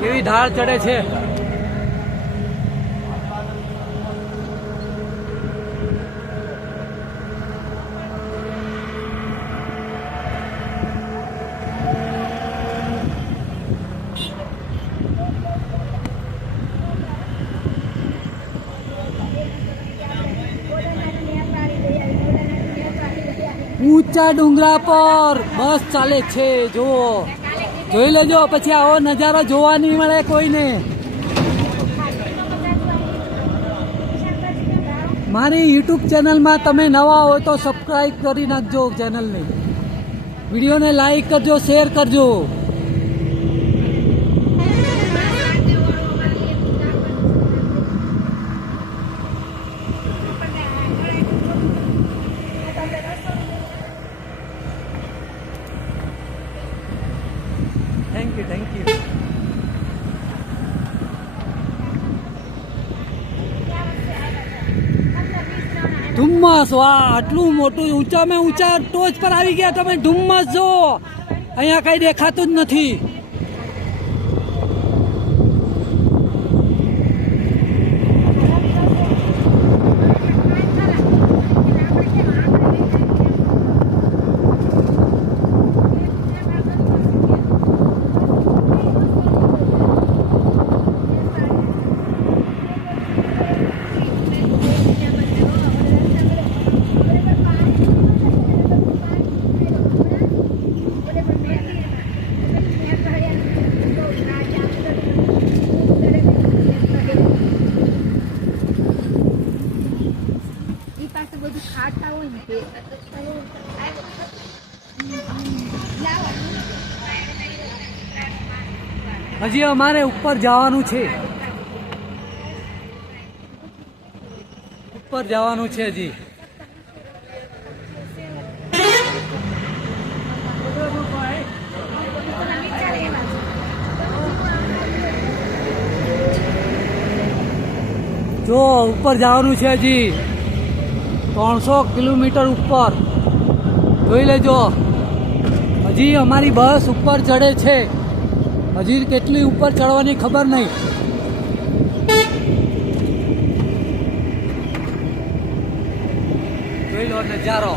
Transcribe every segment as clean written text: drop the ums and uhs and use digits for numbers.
કેવી ધાર ચડે છે. ઊંચા ડુંગરા પર બસ ચાલે છે. જુઓ, જોઈ લેજો, પછી આવો નજારો જોવા નહીં મળે કોઈને. મારી યુટ્યુબ ચેનલમાં તમે નવા હો તો સબસ્ક્રાઈબ કરી નાખજો ચેનલને. વિડીયોને લાઈક કરજો, શેર કરજો. Thank you. ધુમ્મસ, વાહ, આટલું મોટું ઊંચામાં ઊંચા ટોચ પર આવી ગયા તમે. ધુમ્મસ જો, અહીંયા કઈ દેખાતું જ નથી. હજી અમારે ઉપર જવાનું છે. ઉપર જવાનું છે હજી. જો ઉપર જવાનું છે હજી 300 કિલોમીટર ઉપર. જોઈ લેજો, હજી અમારી બસ ઉપર ચડે છે. હજી કેટલી ઉપર ચડવાની ખબર નહીં. જોઈ લો નજારો.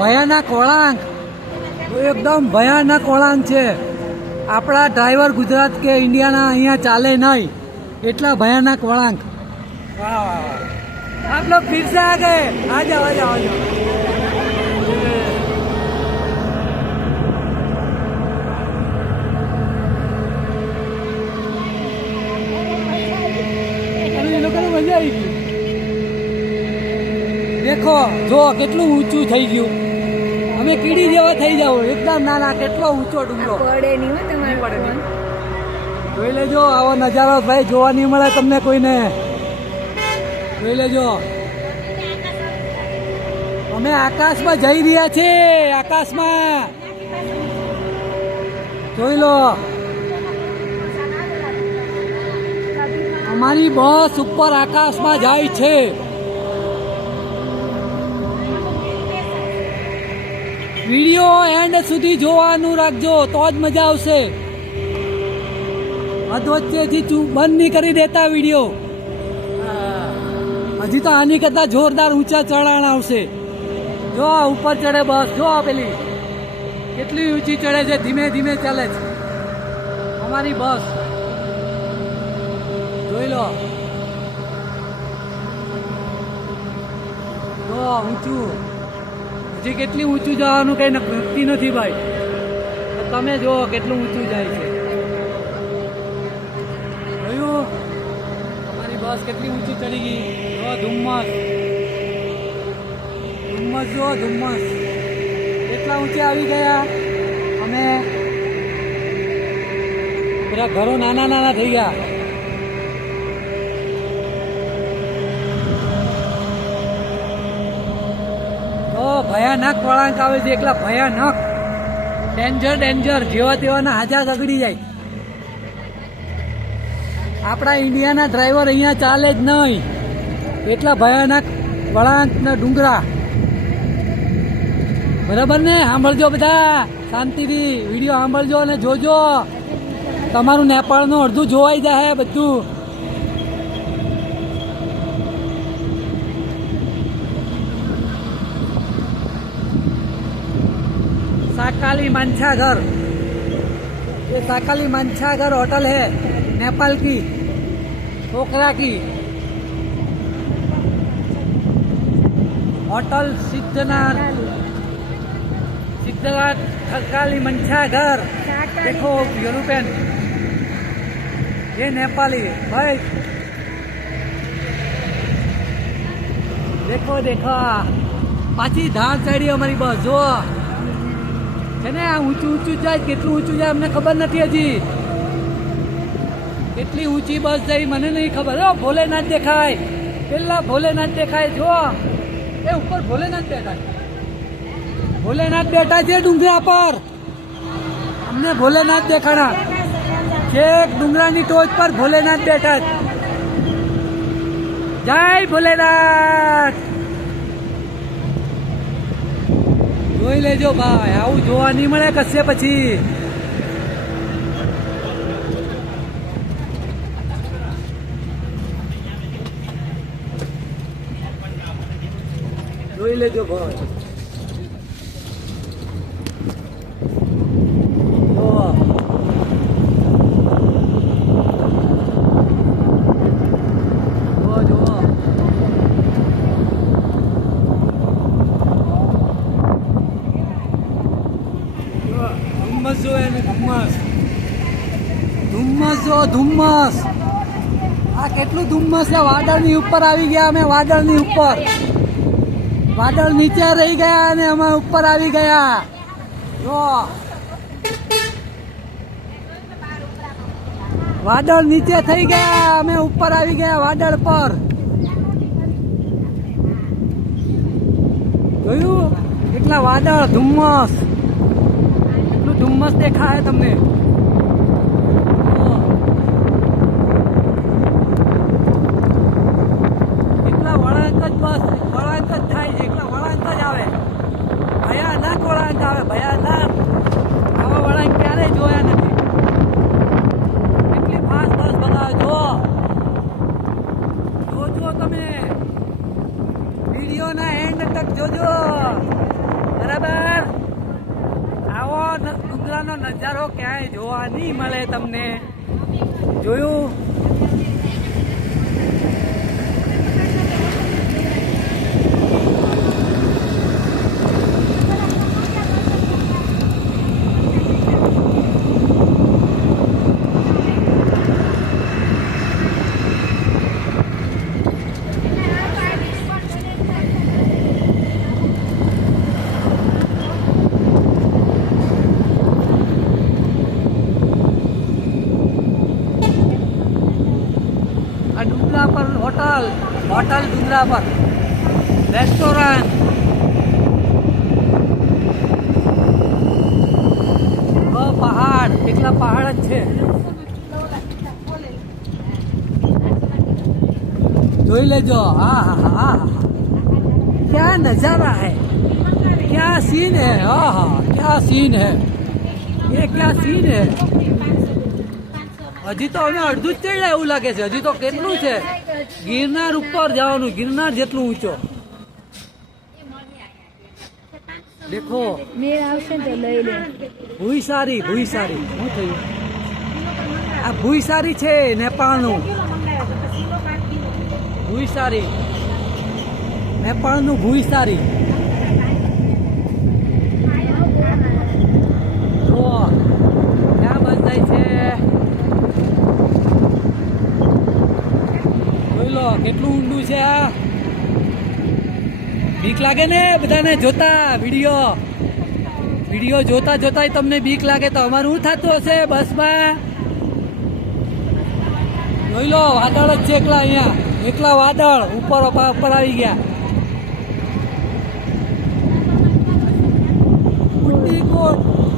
ભયાનક વળાંક, એકદમ ભયાનક વળાંક છે. આપણા ડ્રાઈવર ગુજરાત કે ઇન્ડિયાના અહીંયા ચાલે નહીં, એટલા ભયાનક વળાંક. વાહ વાહ વાહ, આપ લોગ ફિર સે આ ગए. આ જાઓ આ જાઓ આ જાઓ. એ લોકોને મજા આવી ગઈ. દેખો, જો કેટલું ઊંચું થઈ ગયું. અમે કીડી જેવા થઈ જાવ, એકદમ નાના. કેટલો ઊંચો ડુંગરો. જોઈ લેજો, આવો નજારો ભાઈ જોવા નહીં મળે તમને કોઈને. જોઈ લેજો, અમે આકાશમાં જઈ રહ્યા છીએ. આકાશમાં જોઈ લો, અમારી બસ ઉપર આકાશમાં જાય છે. વિડીયો એન્ડ સુધી જોવાનું રાખજો, તો જ મજા આવશે. વચ્ચેથી બંધ નહીં કરી દેતા વિડીયો. હજી તો આની કરતા જોરદાર ઊંચા ચઢાણ આવશે. જો ઉપર ચડે બસ. જો પેલી કેટલી ઊંચી ચડે છે, ધીમે ધીમે ચાલે છે અમારી બસ. જોઈ લો, જો ઊંચું. હજી કેટલી ઊંચું જવાનું કઈ નક્કી નથી ભાઈ. તમે જુઓ કેટલું ઊંચું જાય છે. જોયું, અમારી બસ કેટલી ઊંચી ચડી ગઈ. જો ધુમ્મસ, ધુમ્મસ જો ધુમ્મસ. કેટલા ઊંચે આવી ગયા. બધા ઘરો નાના નાના થઈ ગયા. તો ભયાનક વળાંક આવે છે, એકલા ભયાનક, ડેન્જર ડેન્જર, જેવા તેવાના હાજા ગગડી જાય. આપણા ઇન્ડિયાના ડ્રાઈવર અહીંયા ચાલે જ નહીં, એટલા ભયાનક વળાંક ને ડુંગરા. બરાબર ને? સાંભળજો બધા શાંતિથી, વિડીયો સાંભળજો અને જોજો, તમારું નેપાળનું અડધું જોવાઈ જાય બધું. साकाली मंछा घर, ये साकाली मंछा घर होटल है नेपाल की, पोखरा की. होटल सिद्धनाथ, सिद्धनाथ साकाली मंछा घर. देखो यूरोपियन, ये नेपाली भाई, देखो देखो पाછી ધાર ચડી અમારી બસ. જો છે ને, આ ઊંચું ઊંચું જાય, કેટલું ઊંચું જાય અમને ખબર નથી હજી. કેટલી ઊંચી બસ જાય મને નહીં ખબર. હો ભોલેનાથ દેખાય, પેલા ભોલેનાથ દેખાય. જો એ ઉપર ભોલેનાથ દેખાય, ભોલેનાથ બેઠા છે ડુંગરા પર. અમને ભોલેનાથ દેખાણા છે, ડુંગરાની ટોચ પર ભોલેનાથ બેઠા. જય ભોલેનાથ. જોઈ લેજો ભાઈ, આવું જોવા નહીં મળે કશે પછી. જોઈ લેજો ભાઈ. ધુમ્મસ જો એને, ધુમ્મસ, ધુમ્મસ જો ધુમ્મસ. આ કેટલું ધુમ્મસ છે. વાદળની ઉપર આવી ગયા અમે, વાદળની ઉપર. વાદળ નીચે રહી ગયા અને અમે ઉપર આવી ગયા. જો વાદળ નીચે થઈ ગયા, અમે ઉપર આવી ગયા વાદળ પર. જોયું કેટલા વાદળ, ધુમ્મસ, ધુમ્મસ દેખાય તમને. એટલા વળાંક જ, બસ વળાંક જ થાય છે, એટલા વળાંક જ આવે. ભયાનક વળાંક આવે, ભયાનક. આવા વળાંક ક્યારેય જોયા નથી. એટલી ફાસ્ટ બસ બતાવે. જોજો તમે વિડીયોના એન્ડ તક જોજો, બરાબર? આવો ડુંગરાનો નજારો ક્યાંય જોવા નહીં મળે તમને. જોયું? डुंगरा पर होटल, होटल डुंगरा पर रेस्टोरेंट. पहाड़, एकला पहाड़ જ છે. જોઈ લેજો. હા હા હા, क्या नजारा है, क्या सीन है. हाँ हाँ, क्या सीन है, ये क्या सीन है. હજી તો અમે અડધું જ ચડ્યા એવું લાગે છે. હજી તો કેટલું છે, ગિરનાર ઉપર જવાનું, ગિરનાર જેટલું ઊંચો. દેખો ભૂઈસારી, ભૂઈસારી શું થયું? આ ભૂઈસારી છે નેપાળનું, ભૂઈસારી, નેપાળનું ભૂઈસારી. જો ક્યાં બંધાય છે, કેટલું ઊંડું છે. આ બીક લાગે ને બધાને જોતા વિડીયો. વિડીયો જોતા જોતા તમને બીક લાગે તો અમારું શું થતું હશે બસમાં? જોઈ લો, વાદળ જ છે એકલા અહીંયા, એકલા વાદળ ઉપર ઉપર આવી ગયા.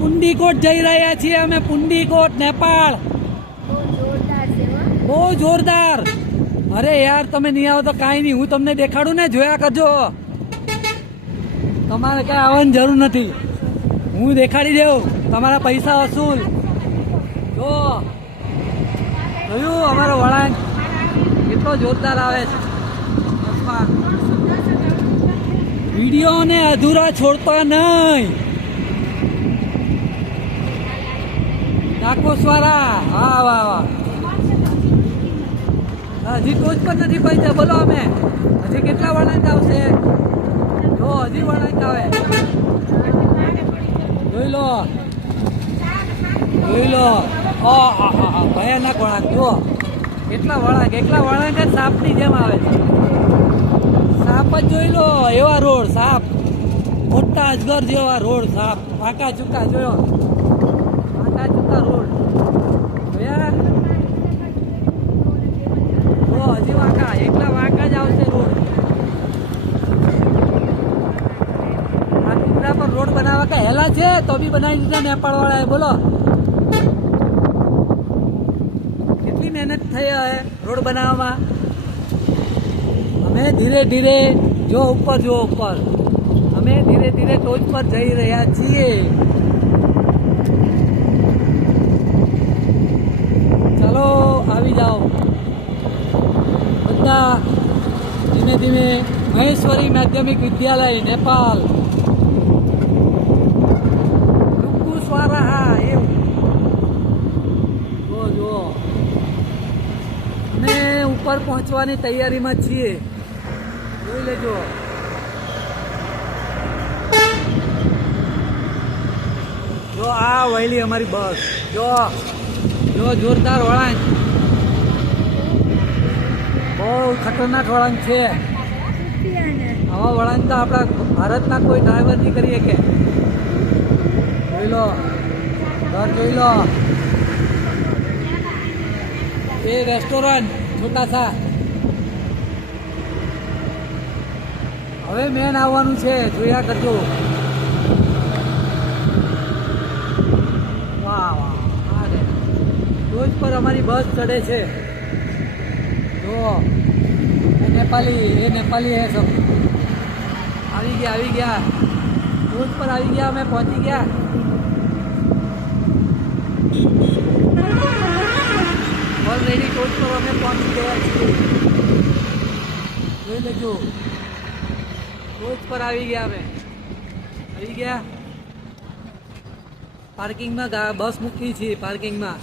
પુંડીકોટ જઈ રહ્યા છીએ અમે, પુંડીકોટ નેપાળ. બહુ જોરદાર. અરે યાર તમે નહીં આવો તો કાંઈ નહીં, હું તમને દેખાડું ને, જોયા કરજો. તમારે કાંઈ આવવાની જરૂર નથી, હું દેખાડી દઉં, તમારા પૈસા વસૂલ. જો જોયું અમારો વળાંક કેટલો જોરદાર આવે છે. વિડીયોને અધૂરા છોડતા નહીં. ડાકોસવાળા, હા વાહ વાહ. હજી ટોચ પર નથી પહોંચ્યા, બોલો અમે હજી કેટલા વળાંક આવશે? જો હજી વળાંક આવે, જોઈ લો જોઈ લો. ભયાનક વળાંક, જુઓ કેટલા વળાંક, એકલા વળાંક જ સાપની જેમ આવે છે. સાપ જ જોઈ લો, એવા રોડ સાપ, મોટા અજગર જેવા રોડ સાપ, વાંકા ચૂકા જોયો, વાંકા ચૂકા રોડ જોયા. જો હજી વાંકા, એકલા વાંકા જ આવશે રોડ. આ ટુકડા પર રોડ બનાવવા કે હેલા છે તો બી બનાવી દીધા નેપાળ વાળાએ, બોલો કેટલી મહેનત થઈ હે રોડ બનાવવામાં. અમે ધીરે ધીરે, જો ઉપર જો ઉપર, અમે ધીરે ધીરે ટોચ પર જઈ રહ્યા છીએ. ચાલો આવી જાઓ બધા ધીમે ધીમે. મહેશ્વરી માધ્યમિક વિદ્યાલય નેપાલ, લુકુસવારા, એવું જો અમે ઉપર પહોંચવાની તૈયારીમાં છીએ, જોઈ લેજો. જો આ વહેલી અમારી બસ, જો જો જોરદાર વળાંક, બહુ ખતરનાક વળાંક છે. આવા વળાંક તો આપણા ભારતના કોઈ ડ્રાઈવર નહીં કરી શકે. જોઈ લો ઘર, જોઈ લો એ રેસ્ટોરન્ટ છોટા સા. હવે મેન આવવાનું છે, જોયા કરજો. વાહ વાહ, રોજ પર અમારી બસ ચડે છે. જો એ નેપાલી હે સબ. આવી ગયા રોજ પર આવી ગયા, અમે પહોંચી ગયા. ઓલરેડી ટોચ પર અમે પહોંચી ગયા છીએ, જોઈ લેજો. ટોચ પર આવી ગયા અમે, આવી ગયા. પાર્કિંગમાં બસ મૂકી છીએ, પાર્કિંગમાં.